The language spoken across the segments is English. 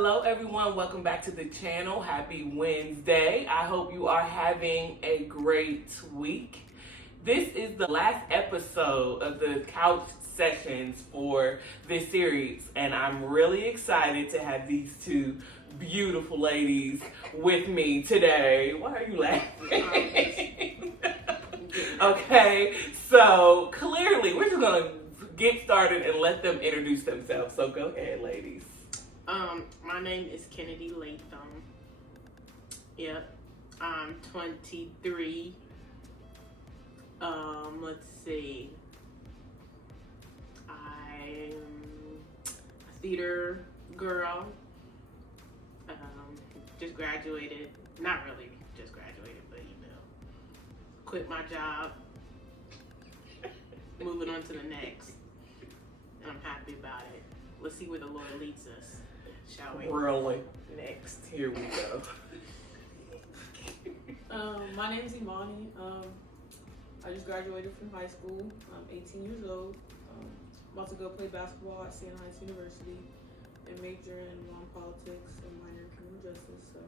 Hello everyone, welcome back to the channel. Happy Wednesday. I hope you are having a great week. This is the last episode of the couch sessions for this series, and I'm really excited to have these two beautiful ladies with me today. Why are you laughing? Okay, so clearly we're just gonna get started and let them introduce themselves. So go ahead, ladies. My name is Kennedy Latham. Yep. I'm 23. Let's see. I'm a theater girl. Just graduated. Not really just graduated, but quit my job. Moving on to the next. And I'm happy about it. Let's see where the Lord leads us. Shall we? Really? Next. Here we go. My name is Imani. I just graduated from high school. I'm 18 years old. About to go play basketball at St. Heights University and major in law and politics and minor in criminal justice. So,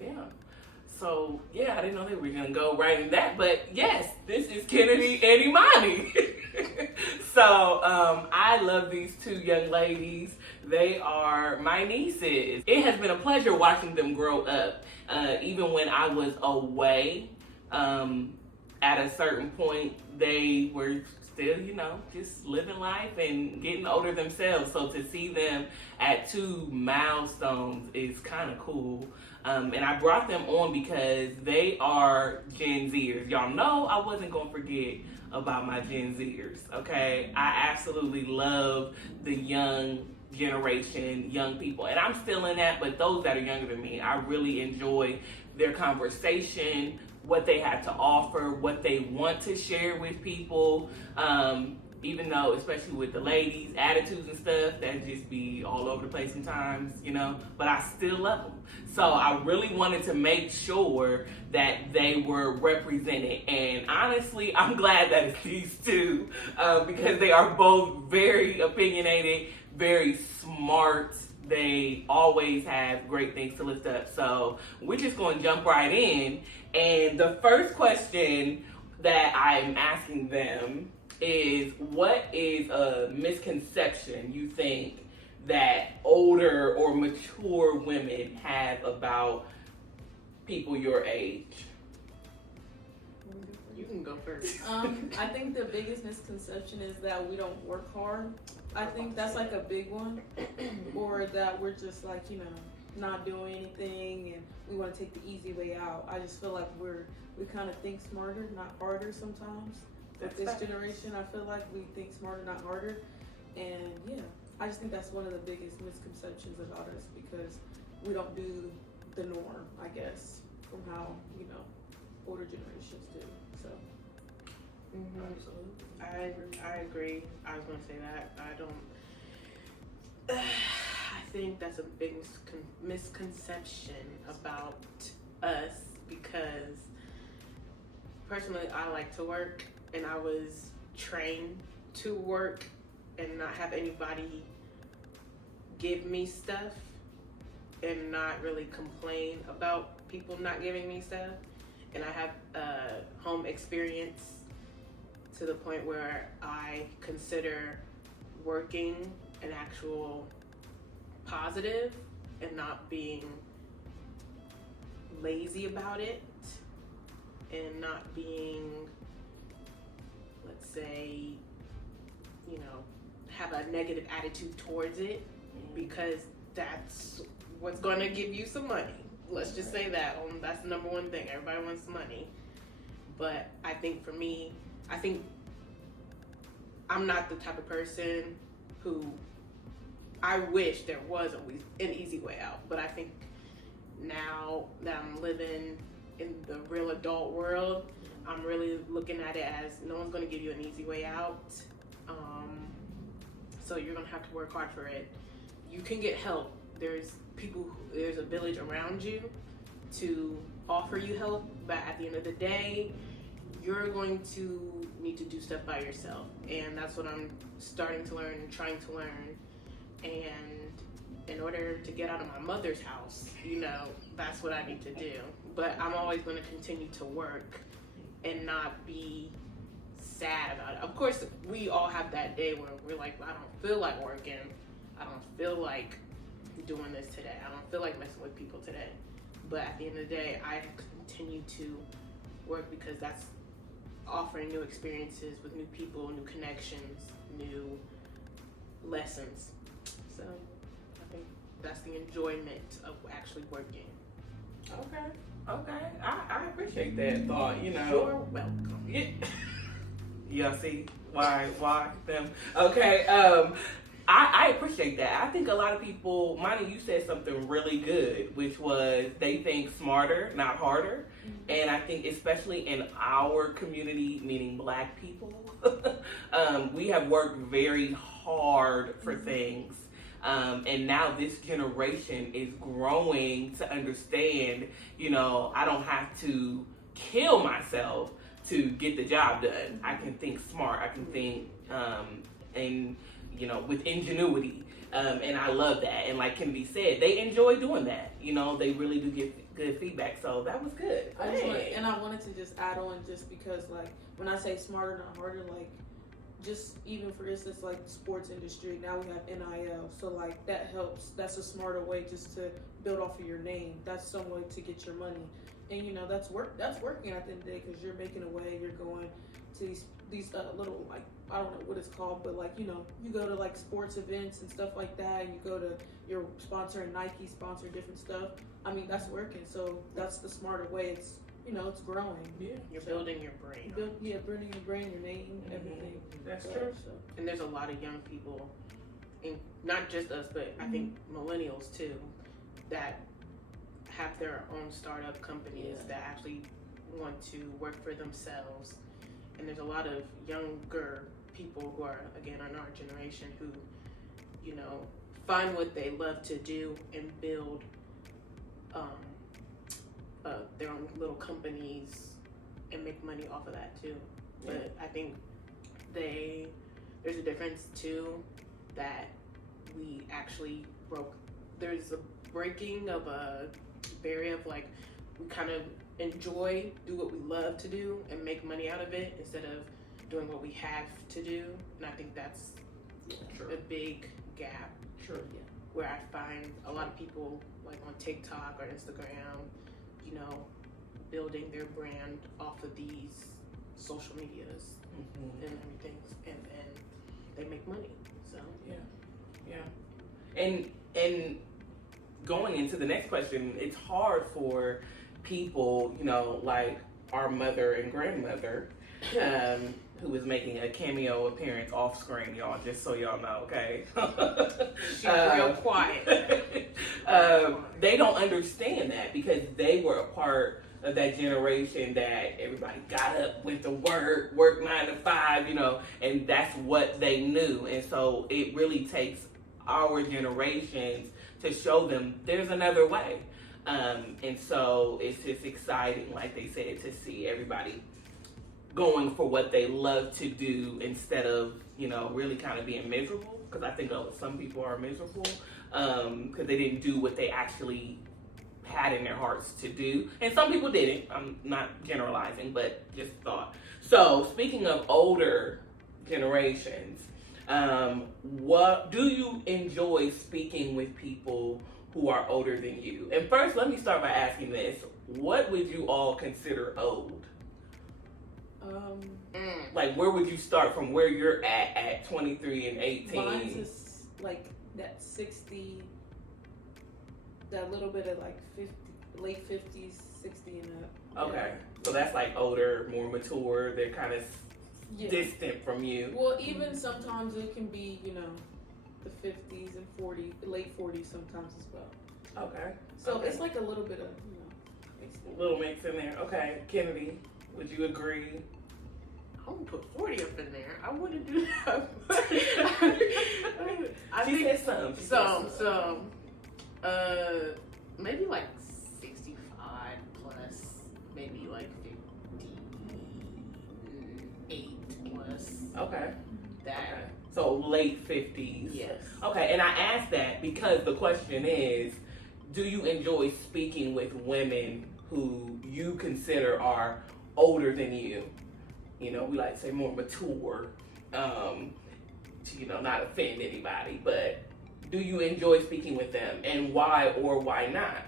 Yeah. So, yeah, I didn't know they were going to go right in that, but yes, this is Kennedy and Imani. So, I love these two young ladies. They are my nieces. It has been a pleasure watching them grow up. Even when I was away, at a certain point, they were still, just living life and getting older themselves. So to see them at two milestones is kind of cool. And I brought them on because they are Gen Zers. Y'all know I wasn't going to forget about my Gen Zers, okay? I absolutely love the young generation, young people. And I'm still in that, but those that are younger than me, I really enjoy their conversation, what they have to offer, what they want to share with people. Even though, especially with the ladies, attitudes and stuff, that just be all over the place sometimes, but I still love them. So I really wanted to make sure that they were represented. And honestly, I'm glad that it's these two because they are both very opinionated, very smart. They always have great things to lift up. So we're just going to jump right in. And the first question that I'm asking them is, what is a misconception you think that older or mature women have about people your age? You can go first. I think the biggest misconception is that we don't work hard. I think that's like a big one. Or that we're just like, not doing anything and we want to take the easy way out. I just feel like we kind of think smarter, not harder sometimes. With this generation, I feel like we think smarter, not harder. And yeah, I just think that's one of the biggest misconceptions about us because we don't do the norm, I guess, from how, older generations do. So. Absolutely. I agree. I was going to say that. I think that's a big misconception about us because personally I like to work and I was trained to work and not have anybody give me stuff and not really complain about people not giving me stuff. And I have home experience to the point where I consider working an actual positive and not being lazy about it and not being, let's say, have a negative attitude towards it because that's what's going to give you some money. Let's just say that. That's the number one thing. Everybody wants money. But I think for me, I'm not the type of person who I wish there was an easy way out. But I think now that I'm living in the real adult world, I'm really looking at it as no one's going to give you an easy way out. So you're going to have to work hard for it. You can get help. There's a village around you to offer you help, but at the end of the day, you're going to need to do stuff by yourself. And that's what I'm starting to learn and trying to learn. And in order to get out of my mother's house, you know, that's what I need to do. But I'm always going to continue to work and not be sad about it. Of course, we all have that day where we're like, I don't feel like working. I don't feel like doing this today. I don't feel like messing with people today. But at the end of the day, I continue to work because that's offering new experiences with new people, new connections, new lessons. So I think that's the enjoyment of actually working. Okay. I appreciate that thought, you know. You're welcome. Yeah. Y'all see why them? Okay. I appreciate that. I think a lot of people, Monty, you said something really good, which was they think smarter, not harder. And I think especially in our community, meaning Black people, we have worked very hard for things. And now this generation is growing to understand, you know, I don't have to kill myself to get the job done. I can think smart. I can think, and you know, with ingenuity. And I love that. And like Kennedy said, they enjoy doing that. You know, they really do get good feedback. So that was good. And I wanted to just add on just because, like, when I say smarter, not harder, like, just even for instance, like the sports industry, now we have NIL. So, like, that helps. That's a smarter way just to build off of your name. That's some way to get your money. And, you know, that's working at the end of the day because you're making a way. You're going to these little, like, I don't know what it's called, but like, you know, you go to like sports events and stuff like that, and you go to, you're sponsoring Nike, sponsor different stuff. I mean, that's working. So that's the smarter way. It's, you know, it's growing. Yeah. You're building your brain. Building your brain, your name, everything. That's true. So. And there's a lot of young people, and not just us, but I think millennials too, that have their own startup companies that actually want to work for themselves. And there's a lot of younger people who are, again, in our generation who, you know, find what they love to do and build their own little companies and make money off of that too. Yeah. But I think there's a difference too that we actually there's a breaking of a barrier of like, we kind of do what we love to do and make money out of it instead of doing what we have to do. And I think that's a big gap. Sure. Yeah. Where I find a lot of people like on TikTok or Instagram, you know, building their brand off of these social medias and everything, and they make money. So And going into the next question, it's hard for people, you know, like our mother and grandmother, who is making a cameo appearance off screen, y'all, just so y'all know, okay? She's real quiet. They don't understand that because they were a part of that generation that everybody got up, went to work 9 to 5, you know, and that's what they knew. And so it really takes our generations to show them there's another way. And so it's just exciting, like they said, to see everybody going for what they love to do instead of, you know, really kind of being miserable. Because I think some people are miserable because they didn't do what they actually had in their hearts to do. And some people didn't. I'm not generalizing, but just thought. So speaking of older generations, what do you enjoy speaking with people who are older than you? And first, let me start by asking this. What would you all consider old? Like, where would you start from where you're at 23 and 18? Mine's is like that 60, that little bit of like 50, late 50s, 60 and up. Okay. So that's like older, more mature. They're kind of distant from you. Well, even sometimes it can be, you know, the 50s and 40s, late 40s sometimes as well. Okay. So it's like a little bit of, you know, mixed in. Little mix in there. Okay. Kennedy, would you agree? I would put 40 up in there. I wouldn't do that. She said some. Maybe like 65 plus, maybe like 58 plus. Okay. That. So late 50s. Yes. Okay, and I asked that because the question is, do you enjoy speaking with women who you consider are older than you? You know, we like to say more mature, to, you know, not offend anybody, but do you enjoy speaking with them, and why or why not?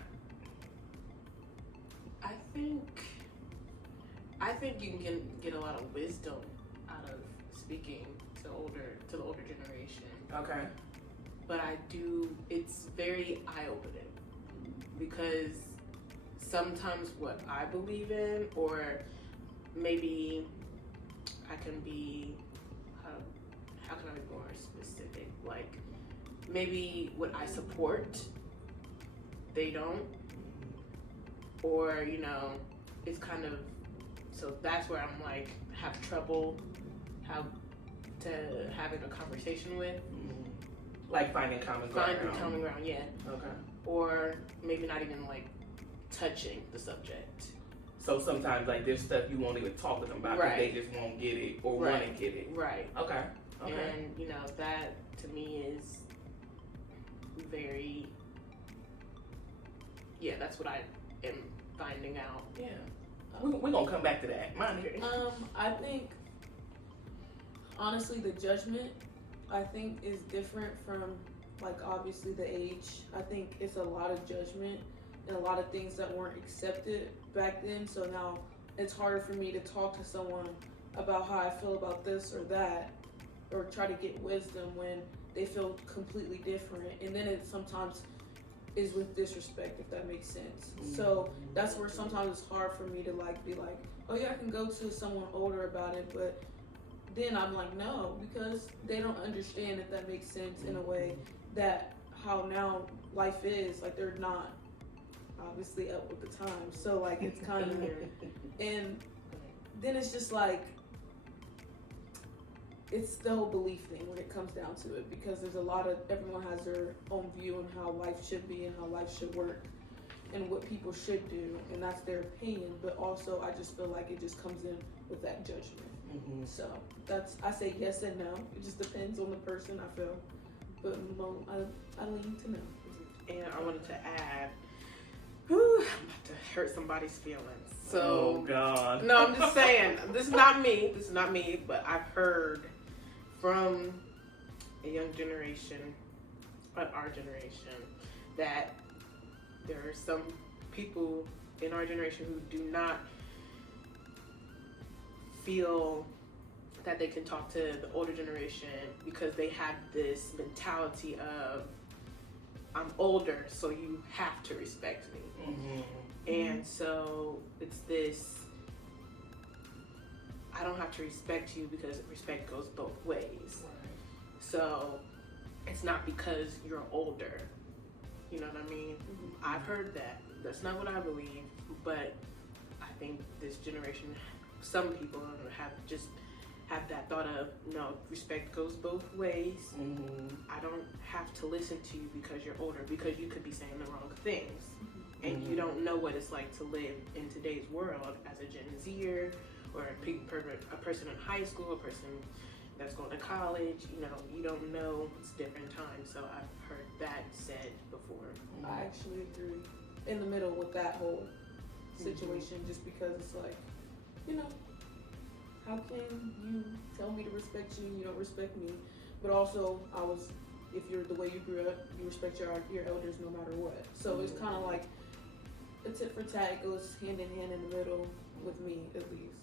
I think you can get a lot of wisdom out of speaking to the older generation. Okay. But it's very eye-opening because sometimes what I believe in, or maybe I can be, how can I be more specific? Like, maybe what I support, they don't. Or, you know, it's kind of, so that's where I'm like, have trouble having a conversation with. Like finding common ground. Finding common ground, yeah. Okay. Or maybe not even like touching the subject. So sometimes like there's stuff you won't even talk with them about because they just won't get it or want to get it. Right. Okay. And you know, that to me is very, yeah, that's what I am finding out. Yeah. We're gonna come back to that. I think honestly the judgment I think is different from like obviously the age. I think it's a lot of judgment and a lot of things that weren't accepted back then. So now it's harder for me to talk to someone about how I feel about this or that, or try to get wisdom when they feel completely different. And then it sometimes is with disrespect, if that makes sense. So that's where sometimes it's hard for me to like be like, oh yeah, I can go to someone older about it, but then I'm like, no, because they don't understand, if that makes sense, in a way that how now life is, like they're not obviously up with the times. So like it's kind of, and then it's just like, it's the whole belief thing when it comes down to it, because there's a lot of, everyone has their own view on how life should be and how life should work and what people should do, and that's their opinion. But also I just feel like it just comes in with that judgment. So that's, I say yes and no. It just depends on the person, I feel. But I lean to no. And I wanted to add, I'm about to hurt somebody's feelings. So, oh God. No, I'm just saying, this is not me, but I've heard from a young generation, our generation, that there are some people in our generation who do not feel that they can talk to the older generation because they have this mentality of, I'm older, so you have to respect me. And so it's this, I don't have to respect you because respect goes both ways. So it's not because you're older. You know what I mean? I've heard that. That's not what I believe, but I think this generation, some people have that thought of, no, respect goes both ways. I don't have to listen to you because you're older, because you could be saying the wrong things. And you don't know what it's like to live in today's world as a Gen Zer, or a person in high school, a person that's going to college. You know, you don't know, it's different times. So I've heard that said before. I actually agree in the middle with that whole situation, just because it's like, you know, how can you tell me to respect you and you don't respect me? But also, if you're the way you grew up, you respect your elders no matter what. So it's kind of like a tit for tat. It goes hand in hand in the middle with me, at least.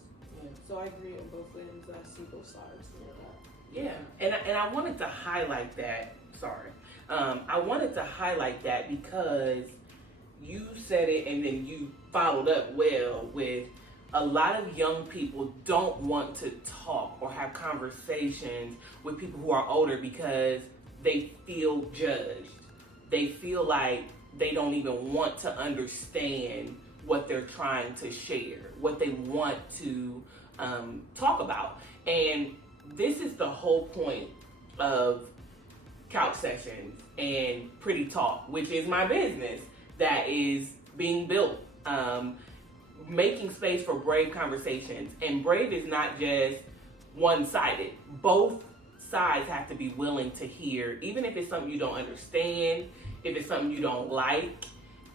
So I agree on both ends. I see both sides of that. Yeah, and I wanted to highlight that. Sorry, I wanted to highlight that because you said it, and then you followed up well with, a lot of young people don't want to talk or have conversations with people who are older because they feel judged. They feel like they don't even want to understand what they're trying to share, what they want to talk about. And this is the whole point of couch sessions and Pretty Talk, which is my business that is being built. Making space for brave conversations. And brave is not just one-sided. Both sides have to be willing to hear, even if it's something you don't understand, if it's something you don't like,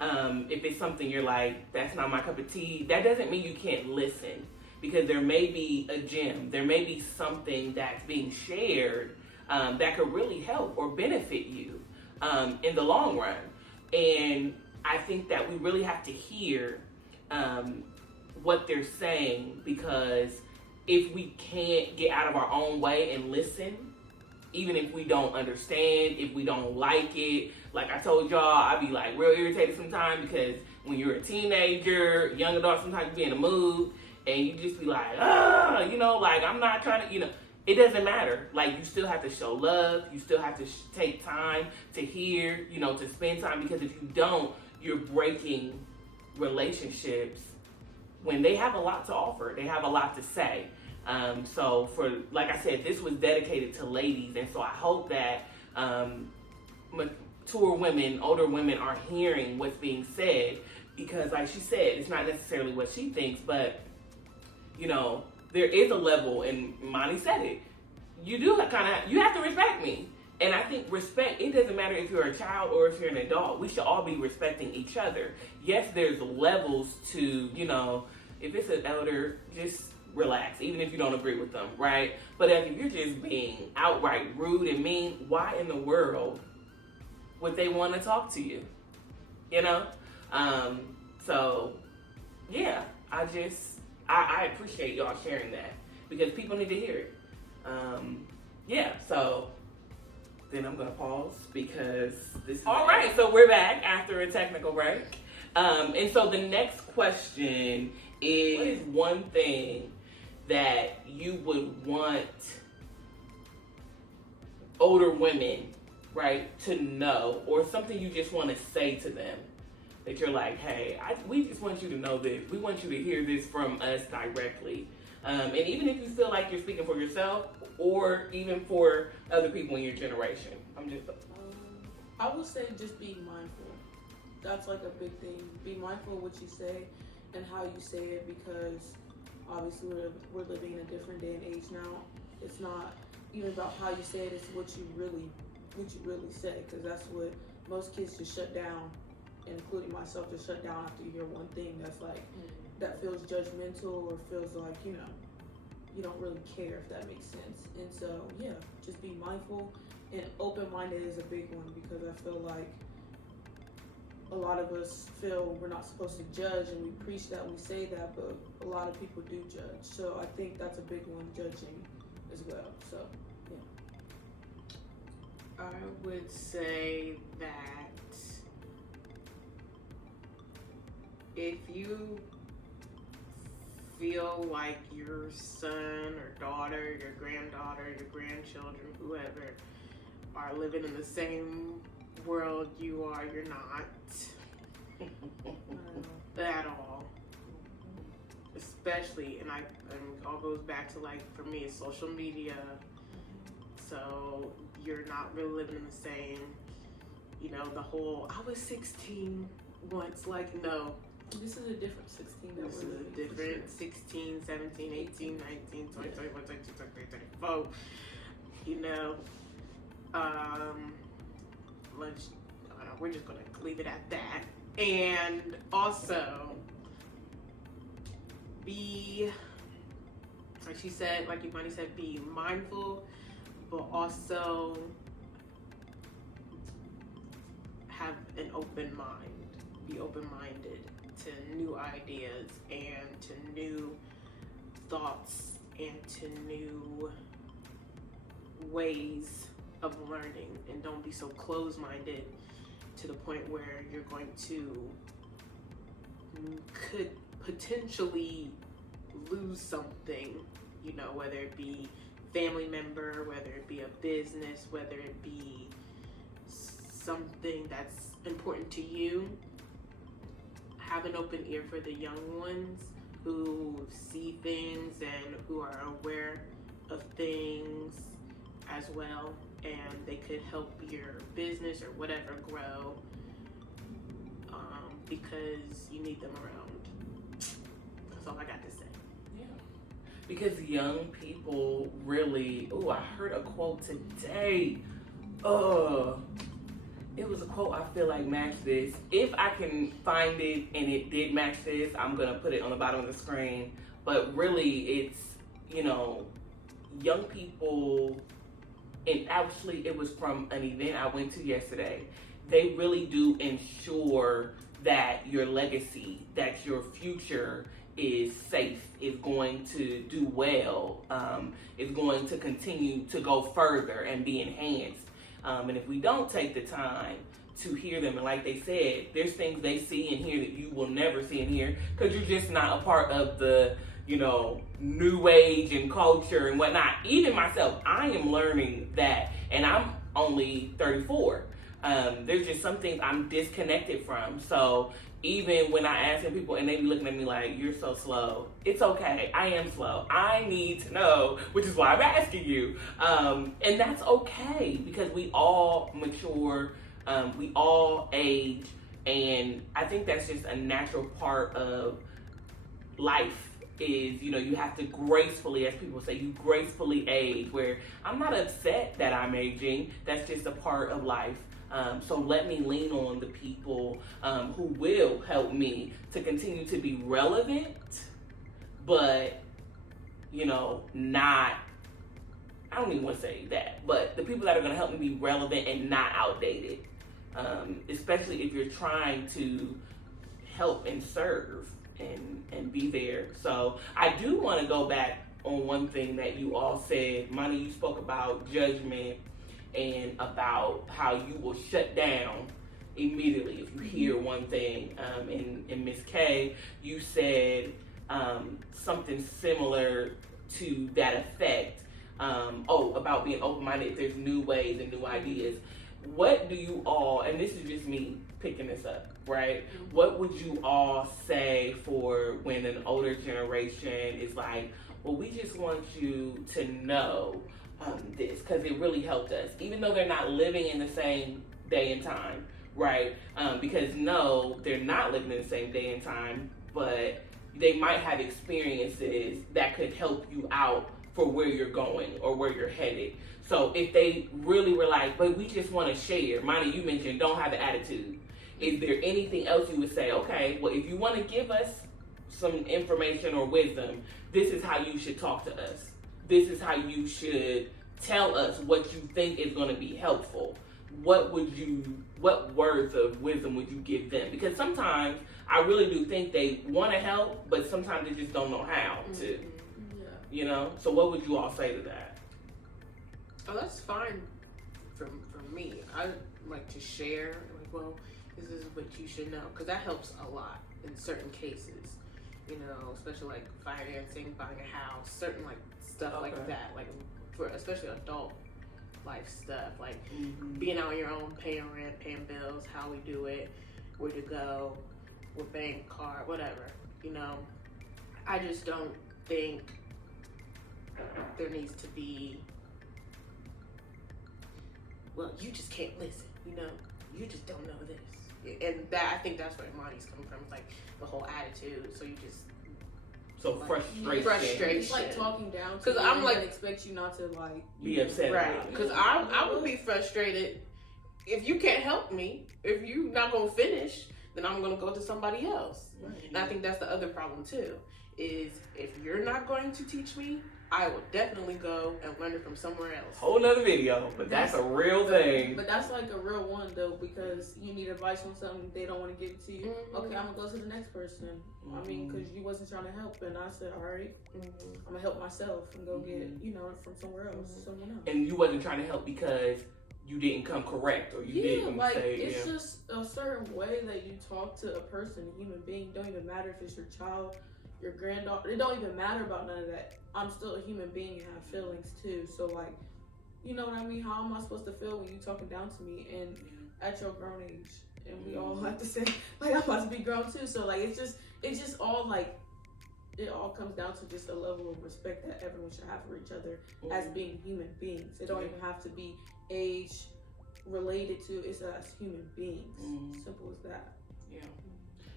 if it's something you're like, that's not my cup of tea, that doesn't mean you can't listen, because there may be a gem, there may be something that's being shared that could really help or benefit you in the long run. And I think that we really have to hear what they're saying, because if we can't get out of our own way and listen, even if we don't understand, if we don't like it, like I told y'all, I be like real irritated sometimes, because when you're a teenager, young adult, sometimes you be in a mood and you just be like, you know, like I'm not trying to, you know, it doesn't matter. Like, you still have to show love, you still have to take time to hear, you know, to spend time, because if you don't, you're breaking relationships when they have a lot to offer, they have a lot to say. So for, like I said, this was dedicated to ladies, and so I hope that mature women, older women are hearing what's being said, because like she said, it's not necessarily what she thinks, but you know, there is a level, and Moni said it, you do you have to respect me. And I think respect, it doesn't matter if you're a child or if you're an adult, we should all be respecting each other. Yes, there's levels to, you know, if it's an elder, just relax, even if you don't agree with them, right? But if you're just being outright rude and mean, why in the world would they want to talk to you? You know? So, yeah, I appreciate y'all sharing that, because people need to hear it. Yeah, so then I'm gonna pause, because this is all right. So we're back after a technical break, and so the next question is one thing that you would want older women, right, to know, or something you just want to say to them, that you're like, hey, we just want you to know this. We want you to hear this from us directly. And even if you feel like you're speaking for yourself, or even for other people in your generation. I would say just be mindful. That's like a big thing. Be mindful of what you say and how you say it, because obviously we're living in a different day and age now. It's not even about how you say it, it's what you really say, because that's what most kids just shut down, including myself, just shut down after you hear one thing that's like, that feels judgmental, or feels like, you know, you don't really care, if that makes sense. And so, yeah, just be mindful, and open-minded is a big one, because I feel like a lot of us feel we're not supposed to judge, and we preach that, we say that, but a lot of people do judge. So I think that's a big one, judging as well. So, yeah. I would say that if you feel like your son or daughter, your granddaughter, your grandchildren, whoever, are living in the same world you are, you're not at all. Especially, and it all goes back to, like, for me, it's social media. So you're not really living in the same, you know, the whole, I was 16 once, like, no. This is a different 16 that This we're is a living, different for sure. 16, 17, 18, 19, 20, 21, 22, 23, 24. You know, we're just gonna leave it at that. And also, be, like she said, like Imani said, be mindful, but also have an open mind. Be open-minded to new ideas and to new thoughts and to new ways of learning, and don't be so closed-minded to the point where you're going to could potentially lose something, you know, whether it be family member, whether it be a business, whether it be something that's important to you. Have an open ear for the young ones who see things and who are aware of things as well, and they could help your business or whatever grow, because you need them around. That's all I got to say. Yeah. because young people really. Oh, I heard a quote today. It was a quote I feel like matched this. If I can find it and it did match this, I'm gonna put it on the bottom of the screen. But really, it's, young people, and actually it was from an event I went to yesterday. They really do ensure that your legacy, that your future is safe, is going to do well, is going to continue to go further and be enhanced. And if we don't take the time to hear them, and like they said, there's things they see and hear that you will never see and hear because you're just not a part of the, new age and culture and whatnot. Even myself, I am learning that, and I'm only 34. There's just some things I'm disconnected from. So even when I ask people and they be looking at me like, you're so slow, it's okay. I am slow. I need to know, which is why I'm asking you. And that's okay because we all mature, we all age, and I think that's just a natural part of life. Is, you have to gracefully, as people say, you gracefully age, where I'm not upset that I'm aging. That's just a part of life. So let me lean on the people who will help me to continue to be relevant, but, not, I don't even want to say that, but the people that are going to help me be relevant and not outdated, especially if you're trying to help and serve and be there. So I do want to go back on one thing that you all said. Moni, you spoke about judgment and about how you will shut down immediately if you hear one thing. And Miss K, you said something similar to that effect. About being open-minded if there's new ways and new ideas. What do you all, and this is just me picking this up, right? What would you all say for when an older generation is like, well, we just want you to know this because it really helped us, even though they're not living in the same day and time, right? Because no, they're not living in the same day and time, but they might have experiences that could help you out for where you're going or where you're headed. So if they really were like, but we just want to share, Moni, you mentioned don't have an attitude. Is there anything else you would say, okay, well, if you want to give us some information or wisdom, this is how you should talk to us. This is how you should tell us what you think is going to be helpful. What words of wisdom would you give them? Because sometimes I really do think they want to help, but sometimes they just don't know how to. So what would you all say to that? Oh, that's fine from me. I like to share, like, well, this is what you should know, because that helps a lot in certain cases, especially like financing, buying a house, certain like stuff like that, like for especially adult life stuff, like being out on your own, paying rent, paying bills, how we do it, where to go, with bank card, whatever, I just don't think there needs to be, well, you just can't listen, you just don't know this. And that, I think that's where Moni's coming from, like the whole attitude. So you just frustration. It's like talking down to because you. I'm like expect you not to like be upset, right? Because I would be frustrated if you can't help me. If you're not gonna finish, then I'm gonna go to somebody else. Right. And I think that's the other problem too. Is if you're not going to teach me, I will definitely go and learn it from somewhere else. Whole nother video, but that's a real thing. But that's like a real one though, because you need advice on something, they don't want to give it to you. Okay, I'm gonna go to the next person. I mean, because you wasn't trying to help, and I said, all right, I'm gonna help myself and go get from somewhere else, someone else. And you wasn't trying to help because you didn't come correct, or you didn't say. It's just a certain way that you talk to a person, a human being. Don't even matter if it's your child, your granddaughter. It don't even matter about none of that. I'm still a human being and have feelings too. So like, you know what I mean? How am I supposed to feel when you talking down to me and at your grown age? And we all have to say, like, I'm about to be grown too. So like, it's just all like, it all comes down to just a level of respect that everyone should have for each other as being human beings. It don't even have to be age related to, it's as human beings. Simple as that.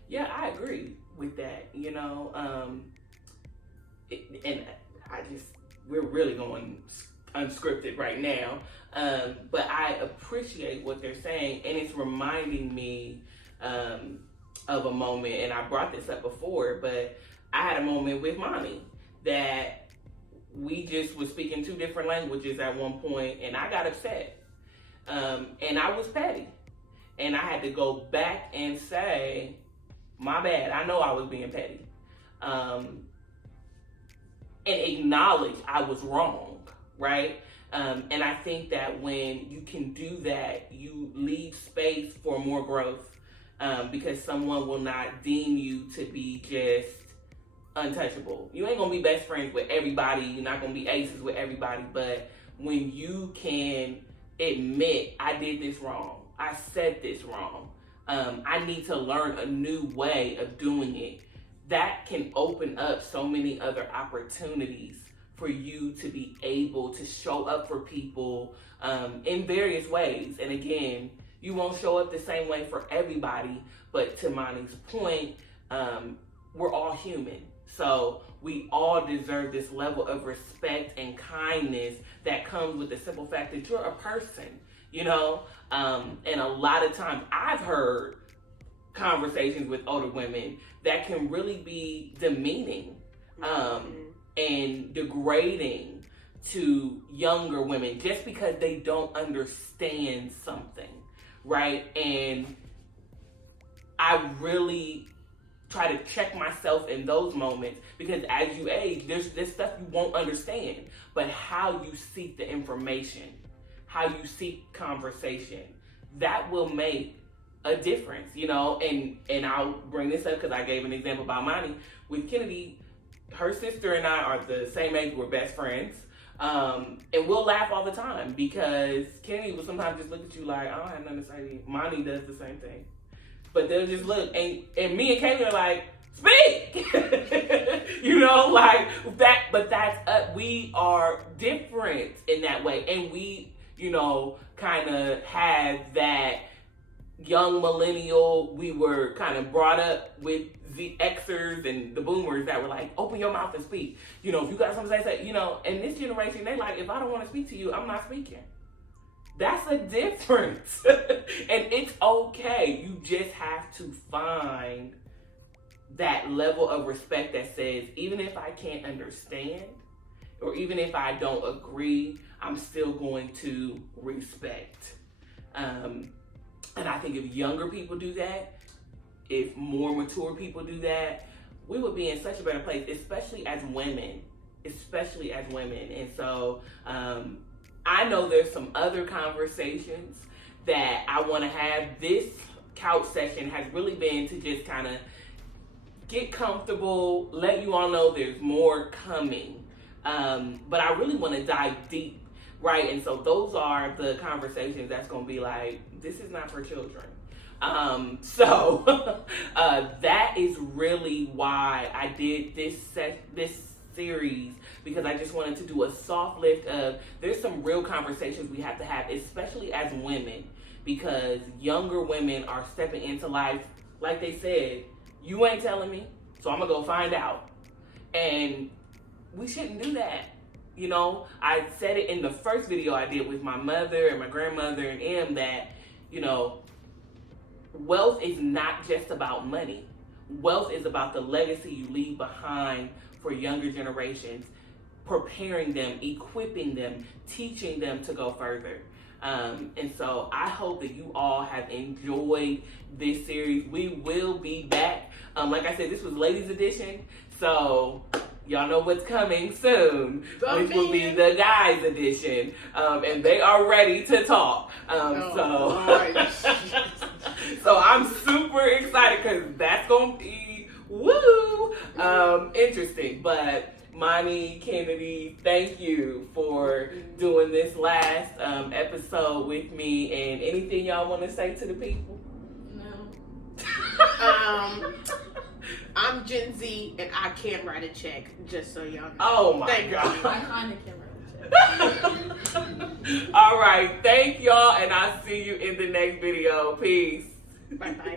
Yeah, I agree with that, and we're really going unscripted right now. But I appreciate what they're saying, and it's reminding me of a moment, and I brought this up before, but I had a moment with Moni that we just was speaking two different languages at one point, and I got upset. And I was petty. And I had to go back and say, my bad, I know I was being petty. And acknowledge I was wrong, right? And I think that when you can do that, you leave space for more growth, because someone will not deem you to be just untouchable. You ain't gonna be best friends with everybody. You're not gonna be aces with everybody. But when you can admit, I did this wrong, I said this wrong, I need to learn a new way of doing it, that can open up so many other opportunities for you to be able to show up for people in various ways. And again, you won't show up the same way for everybody, but to Moni's point, we're all human. So we all deserve this level of respect and kindness that comes with the simple fact that you're a person, you know? And a lot of times I've heard conversations with older women that can really be demeaning and degrading to younger women just because they don't understand something, right? And I really try to check myself in those moments, because as you age, there's this stuff you won't understand, but how you seek the information, how you seek conversation, that will make a difference, you know. And I'll bring this up because I gave an example about Moni. With Kennedy, her sister and I are the same age, we're best friends. And we'll laugh all the time because Kennedy will sometimes just look at you like, I don't have nothing to say. Moni does the same thing. But they'll just look, and me and Kaylee are like, speak! You know, like that, but that's, we are different in that way. And we, you know, kind of have that young millennial, we were kind of brought up with the Xers and the boomers that were like, open your mouth and speak. You know, if you got something to say, you know, and this generation, they like, if I don't want to speak to you, I'm not speaking. That's a difference. And it's okay. You just have to find that level of respect that says, even if I can't understand, or even if I don't agree, I'm still going to respect. And I think if younger people do that, if more mature people do that, we would be in such a better place, especially as women. And so, I know there's some other conversations that I want to have. This couch session has really been to just kind of get comfortable, let you all know there's more coming. But I really want to dive deep, right? And so those are the conversations that's going to be like, this is not for children. So that is really why I did this series, because I just wanted to do a soft lift of, there's some real conversations we have to have, especially as women, because younger women are stepping into life, like they said, you ain't telling me, so I'm gonna go find out. And we shouldn't do that. You know, I said it in the first video I did with my mother and my grandmother and Em that, you know, wealth is not just about money. Wealth is about the legacy you leave behind for younger generations, preparing them, equipping them, teaching them to go further. And so I hope that you all have enjoyed this series. We will be back. Like I said, this was ladies edition, so y'all know what's coming soon, which will be the guys edition. And they are ready to talk. So I'm super excited because that's going to be interesting. But Moni, Kennedy, thank you for doing this last episode with me. And anything y'all want to say to the people? No. I'm Gen Z and I can write a check, just so y'all know. Oh my God. I kind of can write a check. All right. Thank y'all, and I'll see you in the next video. Peace. Bye-bye.